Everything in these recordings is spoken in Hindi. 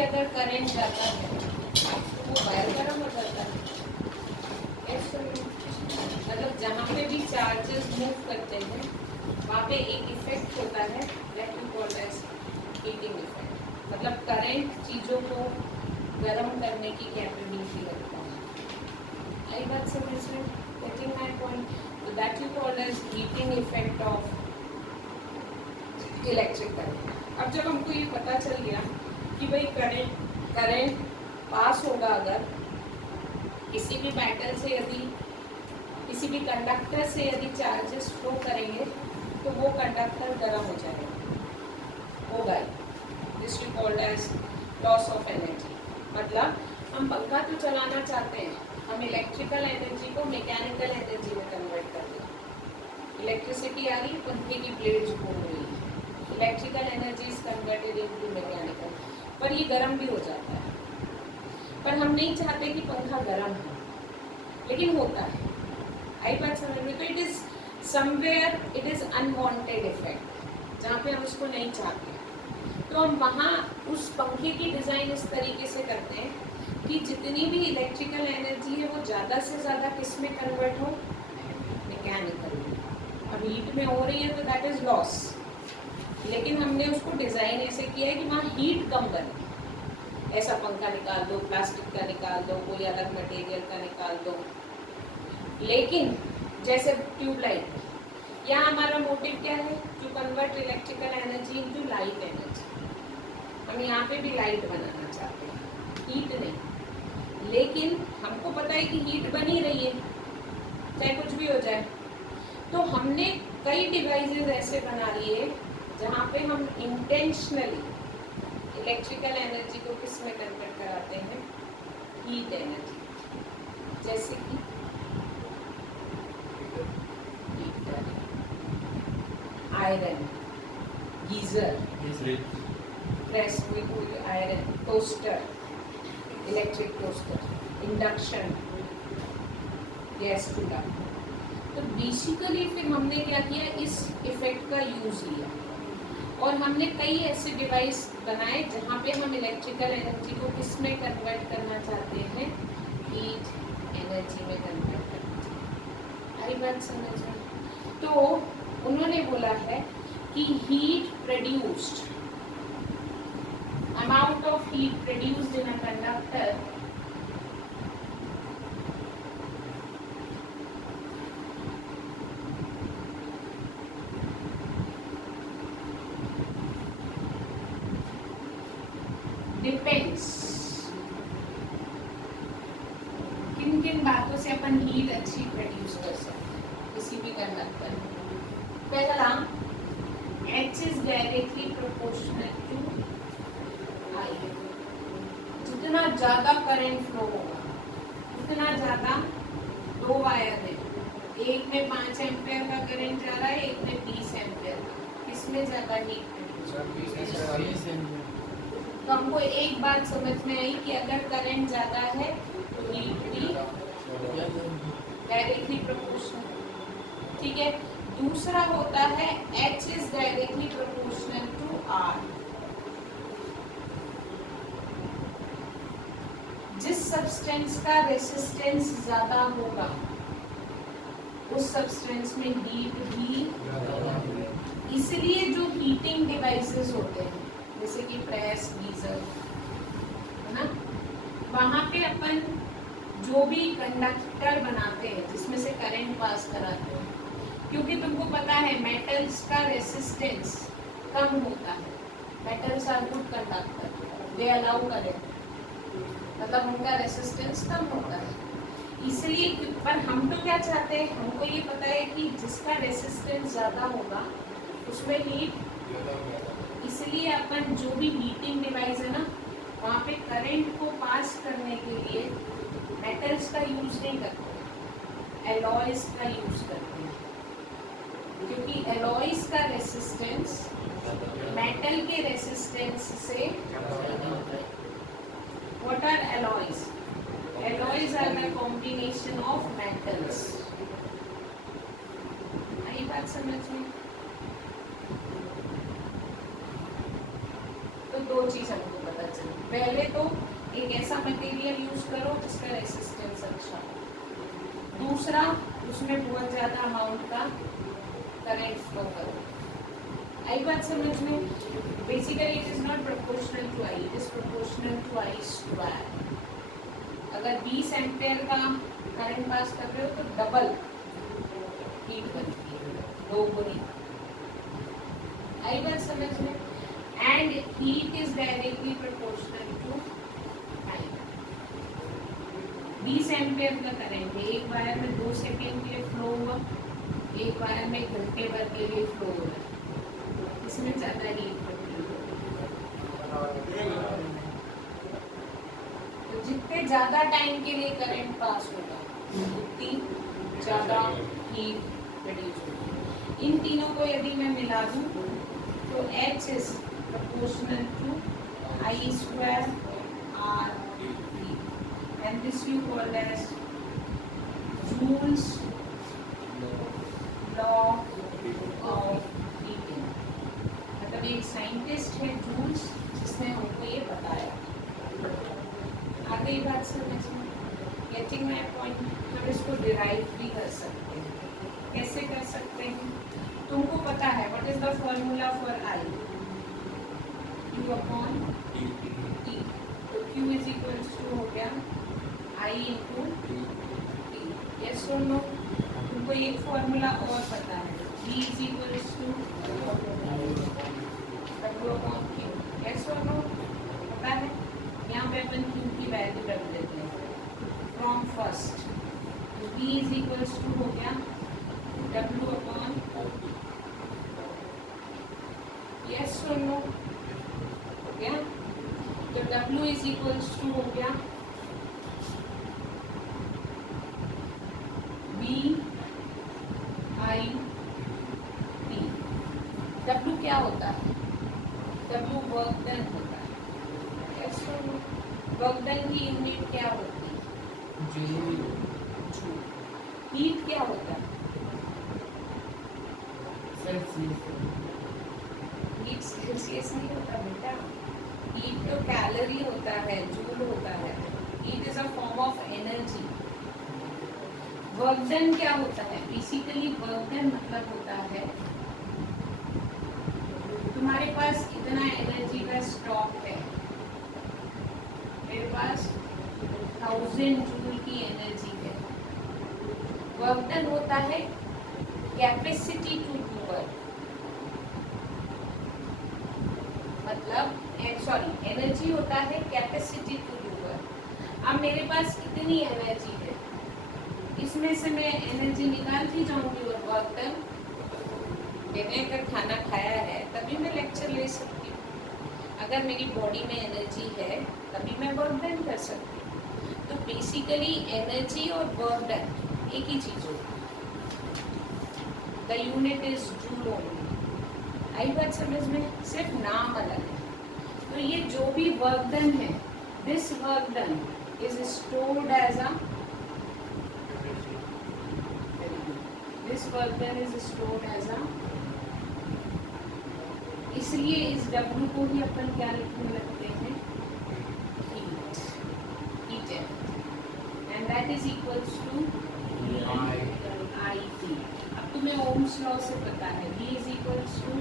भी अगर करंट जाता है तो वो वायर गर्म हो जाता है। मतलब जहाँ पे भी चार्जेस मूव करते हैं वहाँ पे एक इफेक्ट होता है that we called as heating effect. मतलब करंट चीज़ों को गर्म करने की कैपेबिलिटी रखता है। आई बात समझ में? Getting my point? तो that we called as heating effect of electric current. अब जब हमको ये पता चल गया कि भाई करंट पास होगा अगर किसी भी मेटल से, यदि किसी भी कंडक्टर से यदि चार्जेस फ्लो करेंगे तो वो कंडक्टर गर्म हो जाएगा, होगा ही। This we called as loss of energy. मतलब हम पंखा तो चलाना चाहते हैं, हम इलेक्ट्रिकल एनर्जी को मैकेनिकल एनर्जी में कन्वर्ट कर दें। इलेक्ट्रिसिटी आ रही, पंखे की ब्लेड्स घूम रही है, electrical energy is converted into mechanical, पर ये गर्म भी हो जाता है। पर हम नहीं चाहते कि पंखा गर्म हो, लेकिन होता है। आई बात समझ में? तो it is somewhere, it is unwanted effect, जहाँ पे हम उसको नहीं चाहते। तो हम वहाँ उस पंखे की डिज़ाइन इस तरीके से करते हैं कि जितनी भी इलेक्ट्रिकल एनर्जी है वो ज़्यादा से ज़्यादा किस में कन्वर्ट हो? मैकेनिकल में। अब हीट में हो रही है तो दैट इज लॉस, लेकिन हमने उसको डिज़ाइन ऐसे किया है कि वहाँ हीट कम बने। ऐसा पंखा निकाल दो, प्लास्टिक का निकाल दो, कोई अलग मटेरियल का निकाल दो। लेकिन जैसे ट्यूबलाइट, यहाँ हमारा मोटिव क्या है? To convert electrical energy into light energy. हम यहाँ पे भी लाइट बनाना चाहते हैं, हीट नहीं। लेकिन हमको पता है कि हीट बन ही रही है चाहे कुछ भी हो जाए। तो हमने कई डिवाइसेस ऐसे बना लिए जहाँ पे हम इंटेंशनली इलेक्ट्रिकल एनर्जी को किस में कन्वर्ट कराते हैं? Heat energy. जैसे कि iron, geyser, press iron, toaster, electric toaster, induction, gas चूल्हा। तो बेसिकली फिर हमने क्या किया? इस इफेक्ट का यूज लिया और हमने कई ऐसे डिवाइस बनाए जहाँ पे हम इलेक्ट्रिकल एनर्जी को किस में कन्वर्ट करना चाहते हैं? हीट एनर्जी में कन्वर्ट करना चाहते हैं। आई बात समझ में? तो उन्होंने बोला है कि heat produced, amount of heat produced in a conductor depends. किन किन बातों से अपन हीट अच्छी प्रोड्यूस कर सकते हैं किसी भी कंडक्टर में? पहला, H is directly proportional to I। जितना ज्यादा करंट फ्लो होगा उतना ज्यादा, दो वायर है, एक में 5 एम्पेयर का करंट जा रहा है, एक में 20 एम्पेयर का, किसमें ज्यादा हीट प्रोड्यूस? तो हमको एक बात समझ में आई कि अगर करंट ज़्यादा है तो हीट भी डायरेक्टली प्रोपोर्शनल। ठीक है। दूसरा होता है H is directly proportional to R। जिस सब्सटेंस का रेसिस्टेंस ज़्यादा होगा उस सब्सटेंस में हीट भी, इसलिए जो हीटिंग डिवाइसेस होते हैं जैसे कि प्रेस, गीजर, है ना, वहाँ पे अपन जो भी कंडक्टर बनाते हैं जिसमें से करंट पास कराते हैं, क्योंकि तुमको पता है मेटल्स का रेसिस्टेंस कम होता है। Metals are good conductor, they allow current, मतलब उनका रेसिस्टेंस कम होता है। इसलिए पर हम तो क्या चाहते हैं? हमको ये पता है कि जिसका रेसिस्टेंस ज़्यादा होगा उसमें हीट, इसलिए अपन जो भी हीटिंग डिवाइस है ना वहाँ पे करंट को पास करने के लिए मेटल्स का यूज नहीं करते, एलॉयज का यूज करते हैं, क्योंकि एलॉयज का रेसिस्टेंस मेटल के रेसिस्टेंस से, what are alloys? Alloys are the combination of metals. आई बात समझ में? तो दो चीज हमको पता चली। पहले तो एक ऐसा मटेरियल यूज करो जिसका रेसिस्टेंस अच्छा हो। दूसरा, उसमें बहुत ज़्यादा अमाउंट का करंट फ्लो करो। आई बात समझ में? Basically it is not proportional to I, it is proportional to I square. अगर 20 एम्पेयर का करंट पास कर रहे हो तो डबल हीट बनती है, दोगुनी। आई बात समझ में? And heat is directly proportional to time. 20 ampere का करंट है, एक वायर में 2 सेकेंड के लिए फ्लो हुआ, एक वायर में घंटे भर के लिए फ्लो हो रहा है, इसमें ज्यादा हीट बनती है। तो जितने ज्यादा टाइम के लिए करंट पास होगा उतनी ज्यादा हीट प्रोड्यूस होगी। इन तीनों को यदि मैं मिला दूं तो H is proportional to I square R T, and this you call as Joule's law of heating। मतलब एक साइंटिस्ट है जूल्स जिसने हमको ये बताया। आगे ये बात समझ में? Getting my point? हम इसको डिराइव भी कर सकते हैं। कैसे कर सकते हैं? तुमको पता है what is the formula for I? Q upon T। तो Q इज इक्वल्स टू हो गया I इंटू T। यस और नो? तुमको एक फॉर्मूला और पता है, V is equals to W upon Q। Yes और नो? पता है? यहाँ पे अपन Q की वैल्यू रख देते हैं from first. V is equals to हो गया W अपॉन, यस और नो? या तो W इज इक्वल्स टू हो गया V I T। W क्या होता है? W वर्क डन होता है। yes or no? Work done की यूनिट क्या होती है? जूल। हीट क्या होता है? हीट सेल्सियस नहीं होता बेटा, हीट तो कैलोरी होता है, जूल होता है। Heat is a form of energy. Work done क्या होता है? बेसिकली वर्क डन मतलब होता है तुम्हारे पास इतना एनर्जी का स्टॉक है, मेरे पास 1000 जूल की एनर्जी है। वर्क डन होता है कैपेसिटी टू डू वर्क, मतलब सॉरी एनर्जी होता है कैपेसिटी टू डू वर्क। अब मेरे पास कितनी एनर्जी है, इसमें से मैं एनर्जी निकालती जाऊंगी और वर्क डन। मैंने अगर खाना खाया है तभी मैं लेक्चर ले सकती हूँ। अगर मेरी बॉडी में एनर्जी है तभी मैं वर्क डन कर सकती हूँ। तो बेसिकली एनर्जी और वर्क डन एक ही चीज होती है। The unit is joule only. आई बात समझ में? सिर्फ नाम अलग है। तो ये जो भी वर्क डन है, this work done is stored as a, this work done is stored as a, इसलिए इस W को ही अपन क्या लिखने लगते हैं? हीट। हीट है, and that is equals to IT। अब तुम्हें ओम्स लॉ से पता है V इज इक्वल्स टू,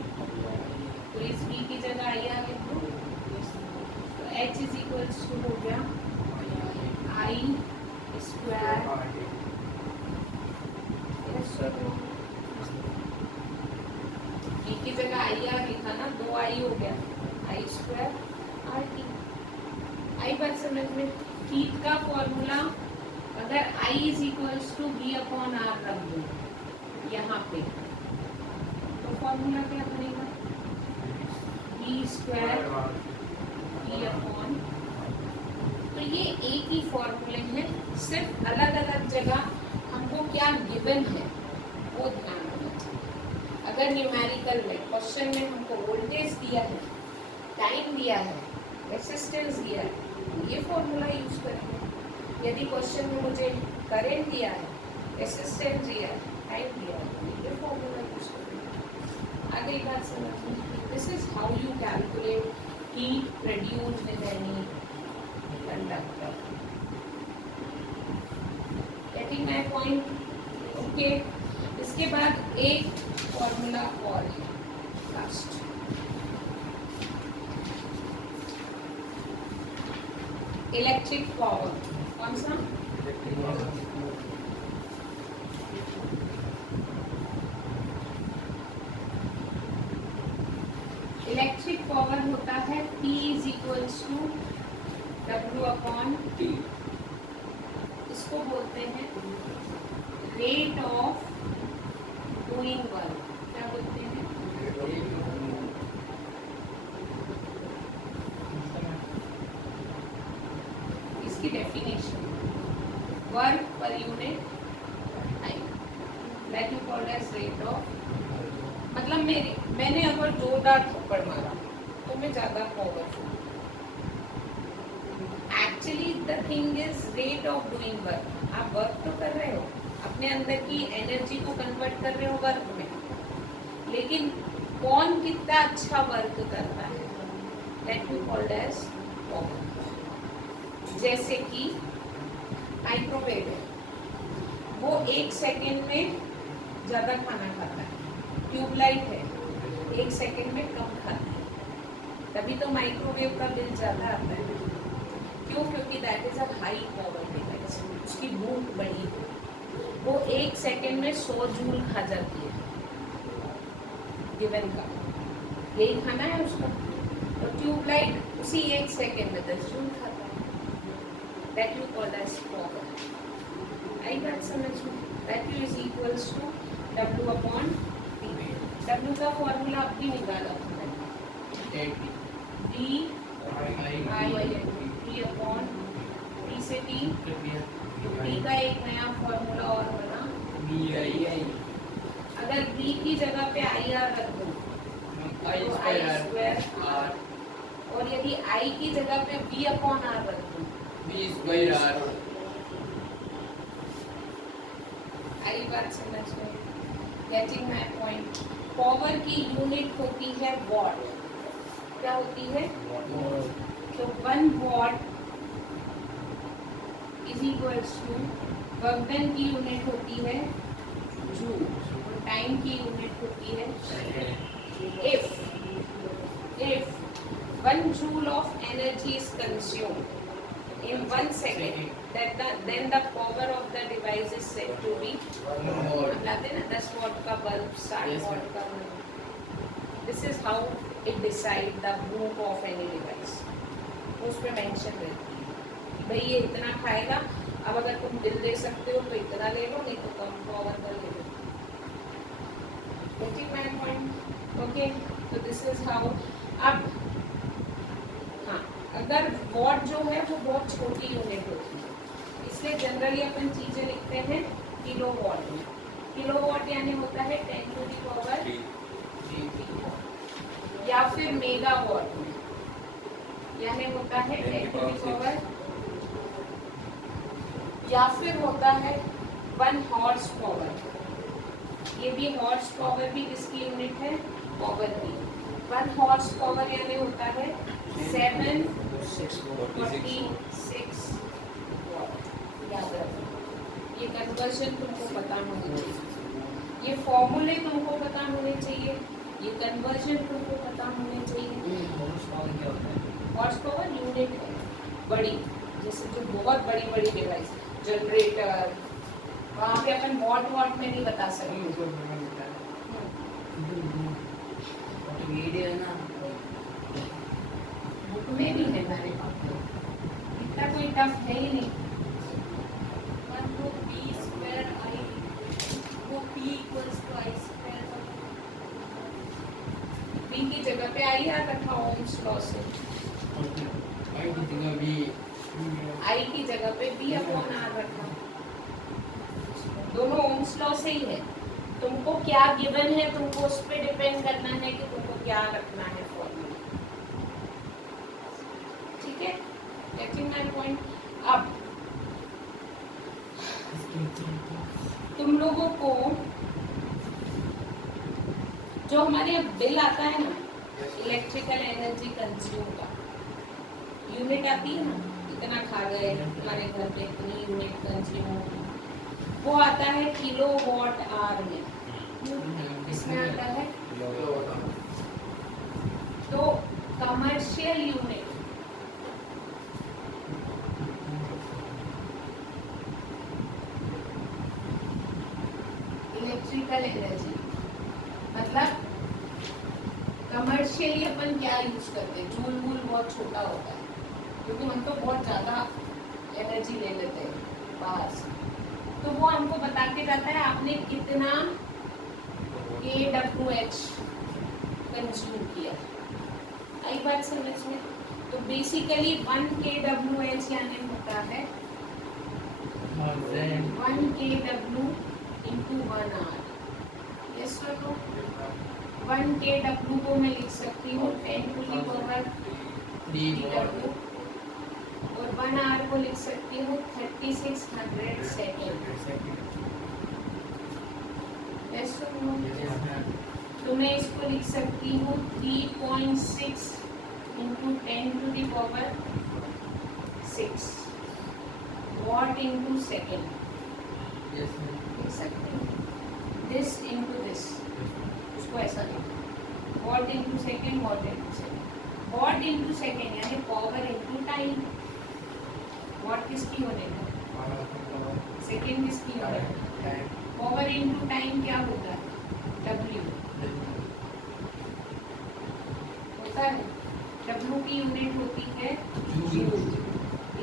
तो इस V की जगह I आ लिख दो, तो H इज इक्वल्स टू हो गया I स्क्वायर, V की जगह I आ लिखा ना, 2I हो गया I स्क्वायर RT। आई बात समझ में? हीट का फॉर्मूला अगर I is equals to V upon R रख दो यहाँ पे, तो फॉर्मूला क्या बनेगा? V स्क्वायर V अपॉन, तो ये एक ही फॉर्मूले हैं, सिर्फ अलग अलग जगह हमको क्या गिवन है वो ध्यान रखना चाहिए। अगर न्यूमेरिकल में क्वेश्चन में हमको वोल्टेज दिया है, टाइम दिया है, रेसिस्टेंस दिया है, ये फॉर्मूला यूज करेंगे। यदि क्वेश्चन में मुझे करंट दिया है, रेसिस्टेंस दिया है, टाइम दिया है, ये फॉर्मूला यूज करेंगे। आगे बात समझिए, this is how you calculate heat produced in any point? Okay, इसके बाद एक फॉर्मूला और है लास्ट, इलेक्ट्रिक पावर। कौन सा? इलेक्ट्रिक पावर होता है P is equals to W upon T। इसको बोलते हैं रेट ऑफ डूइंग वर्क। क्या बोलते हैं? इसकी डेफिनेशन, वर्क पर unit time, that you called as rate of. मतलब मैंने अगर जोरदार थप्पड़ मारा तो मैं ज्यादा powerful. Actually the thing is rate of doing work. आप वर्क तो कर रहे हो, अपने अंदर की एनर्जी को कन्वर्ट कर रहे हो वर्क में, लेकिन कौन कितना अच्छा वर्क करता है, that you called as power. जैसे कि माइक्रोवेव है, वो 1 सेकेंड में ज्यादा खाना खाता है। ट्यूबलाइट है, 1 सेकेंड में कम खाती है, तभी तो माइक्रोवेव का बिल ज्यादा आता है। क्यों? क्योंकि that is a high power device, उसकी भूख बड़ी है, वो 1 सेकेंड में 100 जूल खा जाती है गिवन का, यही खाना है उसका। तो ट्यूबलाइट उसी 1 सेकेंड में 10 जूल खाता है, that you called as power. आई बात समझ में? That you is equals to W upon T। W का फॉर्मूला अब भी निकाला हमने, D I अपॉन T से T। D का एक नया फॉर्मूला और बना BI। अगर B की जगह पे IR रख दो तो I स्क्वायर R, और यदि I की जगह पे B अपॉन R रख दो B स्क्वायर R। आई बात समझ में? Getting my point? पावर की यूनिट होती है वॉट। क्या होती है? तो 1 watt is equals to, work done की यूनिट होती है जूल, टाइम की यूनिट होती है। if 1 joule of energy is consumed in 1 second, then the power of the device is said to be, हम लाते ना 10 वॉट का बल्ब, 60 वॉट का bulb. This is how it decide the भूख ऑफ एनी डिवाइस। उस पर मेंशन रहती है भाई ये इतना खाएगा, अब अगर तुम बिल दे सकते हो तो इतना ले लो, नहीं तो कम पावर का ले लो। Getting my point? ओके, तो दिस इज हाउ। अब हाँ, अगर वॉट जो है वो बहुत छोटी यूनिट होती है, इसलिए जनरली अपन चीजें लिखते हैं किलो वॉट में। किलो वॉट यानी होता है 10 टू द पावर 3, या फिर मेगा वॉट में यानी होता है 10 टू द पावर, या फिर होता है 1 हॉर्स पावर। ये भी हॉर्स पावर भी किसकी यूनिट है? पावर की। 1 हॉर्स पावर यानी होता है 746 वॉट। याद रखो, ये कन्वर्जन तुमको पता होनी चाहिए, ये फॉर्मूले तुमको पता होने चाहिए, ये कन्वर्जन तुमको पता होने चाहिए। हॉर्स पावर यूनिट है बड़ी, जैसे जो बहुत बड़ी बड़ी डिवाइस, जनरेटर, वहाँ पे अपन वॉट में नहीं बता सकते। बुक में भी है मेरे पास, इतना कोई टफ है ही नहीं। B की जगह पे आई याद रखा ओम्स लॉ से, I की जगह पे B अपॉन R रखा, दोनों ओम्स लॉ से ही है। तुमको क्या गिवन है, तुमको उस पर डिपेंड करना है कि तुमको क्या रखना है फॉर्मूला। ठीक है, गेटिंग माय पॉइंट? अब तुम लोगों को जो हमारे यहाँ बिल आता है ना इलेक्ट्रिकल एनर्जी कंज्यूम का, यूनिट आती है ना, इतना खा गए हमारे घर पे, इतनी यूनिट कंज्यूम होगी। वो आता है किलोवाट आवर में। इसमें आता है तो कमर्शियल यूनिट इलेक्ट्रिकल एनर्जी मतलब कमर्शियली अपन क्या यूज करते हैं, जूल वूल बहुत छोटा होता है क्योंकि हम तो बहुत ज़्यादा एनर्जी ले लेते हैं बाहर से, तो वो हमको बता के जाता है आपने कितना kWh कंज्यूम किया। आई बात समझ में? तो बेसिकली 1 kWh यानी होता है 1 kW into 1 hour। यस और नो? 1 kW को मैं लिख सकती हूँ 10 to the power 3 W और 1 hour को लिख सकती हूँ 3600 सेकेंड। यस और नो? तो मैं इसको लिख सकती हूँ 3.6 into 10 to the power 6 watt into second। लिख सकते हैं this into this, उसको ऐसा लिखो watt into second, watt into second, watt into second यानी power into time। watt किसकी होने का, सेकेंड किसकी होने का, पावर into टाइम क्या होता है, W होता है। W की यूनिट होती है जूल,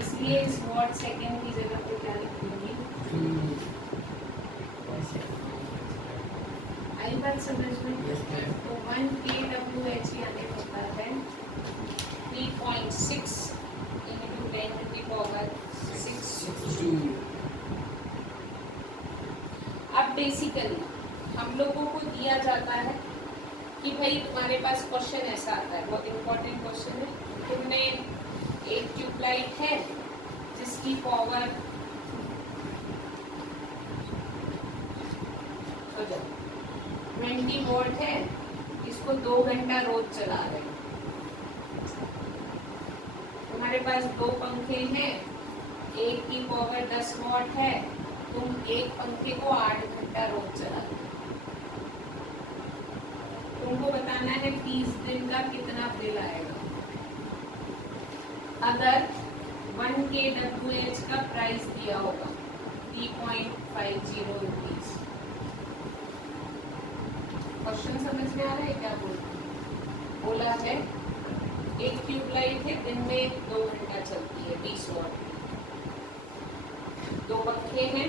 इसलिए इस वॉट सेकेंड की जगह पे क्या लिखूंगी, आई बात समझ में? तो 1 kWh यानी होता है 3.6 into 10 to the power 6 joule. अब बेसिकली हम लोगों को दिया जाता है कि भाई तुम्हारे पास क्वेश्चन ऐसा आता है, बहुत इंपॉर्टेंट क्वेश्चन है, तुमने एक ट्यूबलाइट है जिसकी पावर 20 वोल्ट है, इसको 2 घंटा रोज चला रहे हैं। तुम्हारे पास 2 पंखे हैं, एक की पावर 10 वॉट है, तुम एक पंखे को 8 घंटा रोज चला रहे हो। तुमको बताना है 30 दिन का कितना बिल आएगा। अगर 1 kWh का प्राइस दिया होगा 3.50 रुपीज। क्वेश्चन समझ में आ रहा है क्या? बोला है एक ट्यूबलाइट है, दिन में 2 घंटा चलती है 20 वॉट, 2 पंखे हैं,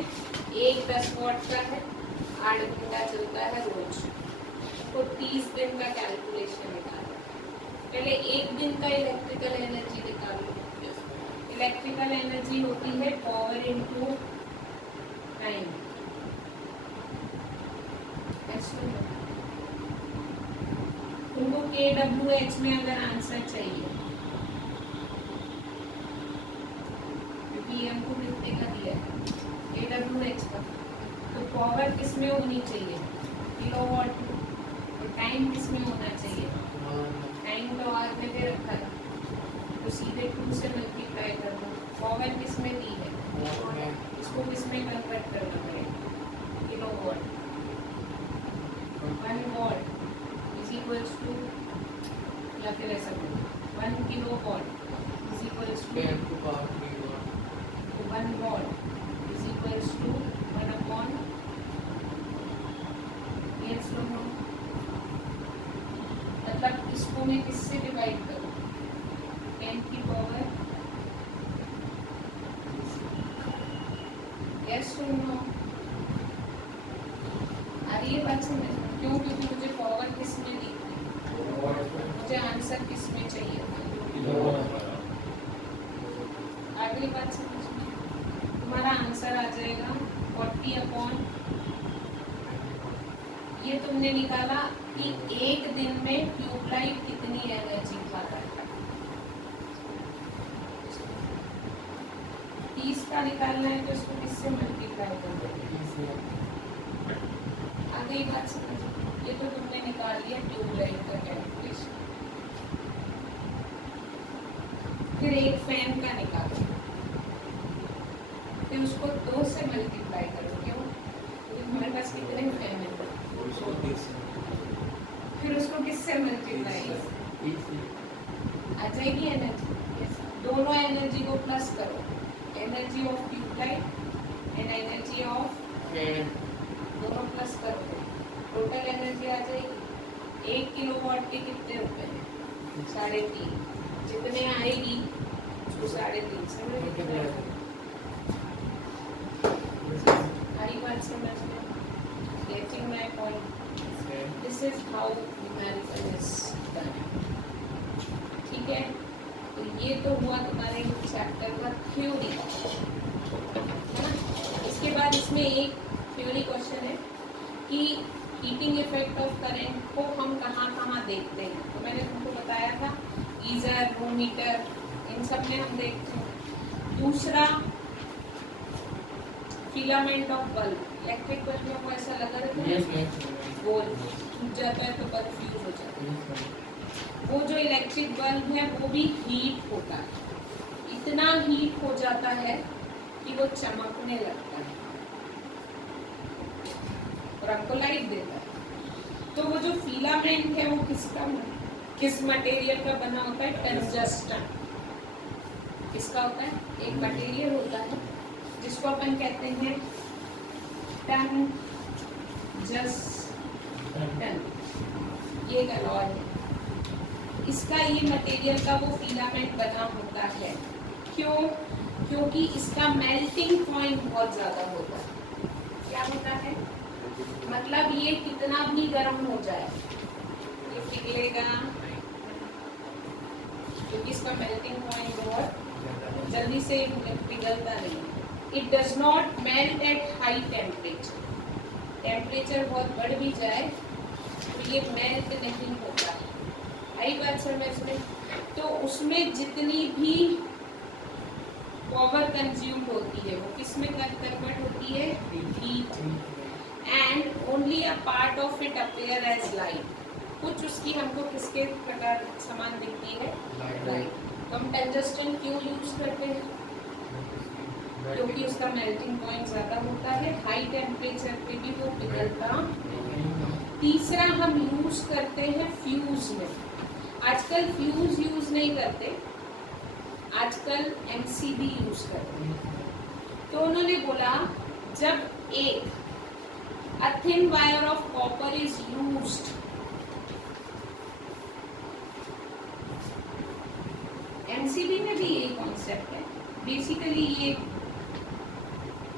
एक 10 वॉट का है, 8 घंटा चलता है रोज। तो 30 दिन का कैलकुलेशन निकालो। पहले एक दिन का इलेक्ट्रिकल एनर्जी निकालो। इलेक्ट्रिकल एनर्जी होती है पावर इनटू टाइम। तुमको kWh में अगर आंसर चाहिए, क्योंकि ये हमको कितने का दिया है kWh का, तो पावर किस में होनी चाहिए, किलोवाट, और टाइम किस में होना चाहिए, टाइम तो आवर में दे रखा है, तो सीधे 2 से मल्टीप्लाई कर दो। पावर किस में दी है, इसको किस में कन्वर्ट करना पड़ेगा, kilowatt. 1 watt is equals to, या फिर ऐसा करो 1 kilowatt is equals to 1 watt is equals to 1 upon, yes no, मतलब इसको मैं किससे डिवाइड करूँ, 10 की पावर, यस नो। आ रही है बात समझ में? क्यों? क्योंकि मुझे पावर किस में दी थी, मुझे आंसर किस में चाहिए था। अगली बात समझ में? तुम्हारा आंसर आ जाएगा 40 अपॉन, ये तुमने निकाला कि एक दिन में ट्यूबलाइट कितनी एनर्जी खाता है। 30 का निकालना है तो इसको किससे मल्टीप्लाई कर दो, आगे बात समझ। ये तो तुमने निकाल लिया ट्यूबलाइट का कैलकुलेशन। फिर एक फैन का निकालो, फिर उसको 2 से मल्टीप्लाई करो। क्यों? हमारे पास कितने फैन है? फिर उसको किससे मल्टीप्लाई आ जाएगी एनर्जी। दोनों एनर्जी को प्लस करो, energy of tubelight and energy of fan, दोनों प्लस करो, टोटल एनर्जी आ जाएगी। 1 किलोवाट के कितने रुपए हैं? 3.5। जितने आएगी उसको 3.5 से आई बात समझ में? Getting my point? This is how numerical is done. ठीक है, तो ये तो हुआ तुम्हारे चैप्टर का थ्योरी, है ना। इसके बाद इसमें एक थ्योरी क्वेश्चन है कि हीटिंग इफेक्ट ऑफ करंट को हम कहाँ कहाँ देखते हैं। तो मैंने तुमको बताया था गीजर, रूम हीटर, इन सब में हम देखते हैं। दूसरा filament of bulb, electric bulb में को ऐसा लगा रहता है गोल, टूट जाता है तो बल्ब फ्यूज हो जाता है। वो जो इलेक्ट्रिक बल्ब है वो भी हीट होता है, इतना हीट हो जाता है कि वो चमकने लगता है और आपको लाइट देता है। तो वो जो फिलामेंट है वो किस मटेरियल का बना होता है? टंगस्टन। किसका होता है? एक मटेरियल होता है जिसको अपन कहते हैं टंगस्टन। ये एक अलॉय है, इसका ये मटेरियल का वो फिलामेंट बना होता है। क्यों? क्योंकि इसका मेल्टिंग पॉइंट बहुत ज्यादा होता है। क्या होता है? मतलब ये कितना भी गर्म हो जाए ये पिघलेगा, क्योंकि इसका मेल्टिंग पॉइंट बहुत जल्दी से पिघलता नहीं। It does not melt at high temperature. Temperature बहुत बढ़ भी जाए तो ये मेल्ट नहीं होता। आई बात समझ में? तो उसमें जितनी भी पावर कंज्यूम होती है वो किस में कन्वर्ट होती है? Heat. And only a part of it appear as light. कुछ उसकी हमको किसके प्रकार समान दिखती है? लाइट। तो हम टंगस्टन क्यों यूज करते हैं? क्योंकि उसका मेल्टिंग पॉइंट ज्यादा होता है, हाई टेम्परेचर पे भी वो पिघलता। तीसरा हम यूज करते हैं फ्यूज में। आजकल फ्यूज यूज नहीं करते, आजकल एमसीबी यूज करते हैं। तो उन्होंने बोला जब एक a thin wire of copper is used, MCB में भी यही कॉन्सेप्ट है। बेसिकली ये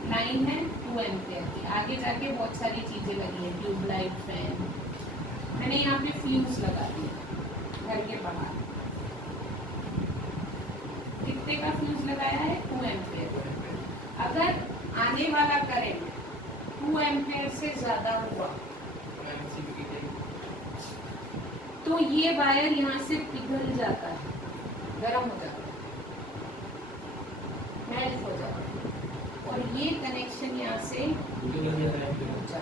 लाइन है 2 एम्पियर की, आगे जाके बहुत सारी चीजें लगी है, ट्यूबलाइट, फैन। मैंने यहाँ पे फ्यूज लगा दिया घर के बाहर। कितने का फ्यूज लगाया है? 2 एम्पियर। अगर आने वाला करंट 2 एम्पियर से ज्यादा हुआ तो ये वायर यहाँ से पिघल जाता है, गर्म हो जाता है, मेल्ट हो जाता है और ये कनेक्शन यहाँ से जाता है।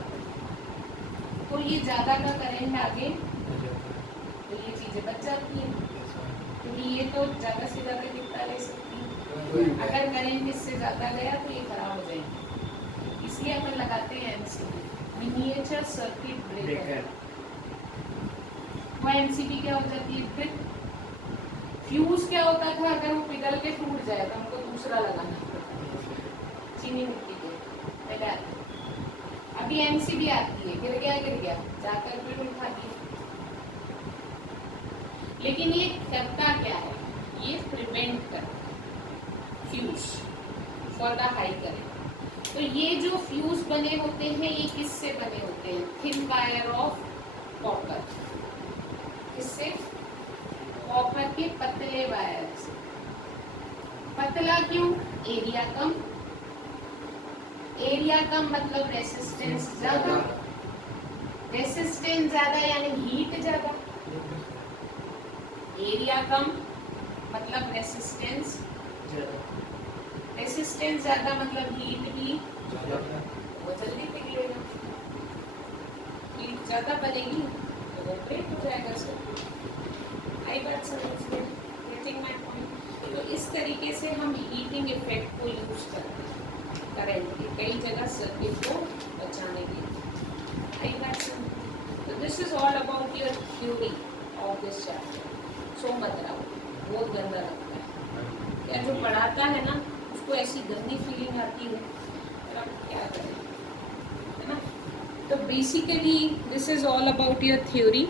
तो ये ज्यादा का करंट आगे तो ये चीजें बच जाती हैं, क्योंकि ये तो ज्यादा से ज्यादा कितना ले सकती है। अगर करंट इससे ज्यादा गया तो ये खराब हो जाएगी। इसलिए अपन लगाते हैं एमसीबी, मिनिएचर सर्किट ब्रेकर। वो एमसीबी क्या हो जाती है? फिर फ्यूज क्या होता था? अगर वो पिघल के टूट जाए तो हमको दूसरा लगाना पड़ता, चीनी मिट्टी के लगा। अभी एमसीबी आती है, गिर गया जाकर फिर उठाती है। लेकिन ये करता क्या है? ये प्रिवेंट करता है fuse for the high current. तो ये जो फ्यूज बने होते हैं ये किससे बने होते हैं? Thin wire of copper. किससे? कॉपर के पतले वायर से। पतला क्यों? एरिया कम। एरिया कम मतलब रेसिस्टेंस ज्यादा। रेसिस्टेंस ज्यादा यानी हीट ज्यादा। एरिया कम मतलब रेसिस्टेंस ज्यादा। रेसिस्टेंस ज्यादा मतलब हीट भी वो जल्दी पिघलेगा। हीट ज्यादा बनेगी तो वो ब्रेक हो जाएगा। सब आई बात समझ में? Getting my point? तो इस तरीके से हम हीटिंग इफेक्ट को यूज करते हैं करंट के कई जगह सर्किट को बचाने के लिए। This is all about your theory of this chapter. So मत रहो, बहुत गंदा लगता है क्या, जो पढ़ाता है ना उसको ऐसी गंदी फीलिंग आती है, क्या करें, है ना। तो basically this is all about your theory.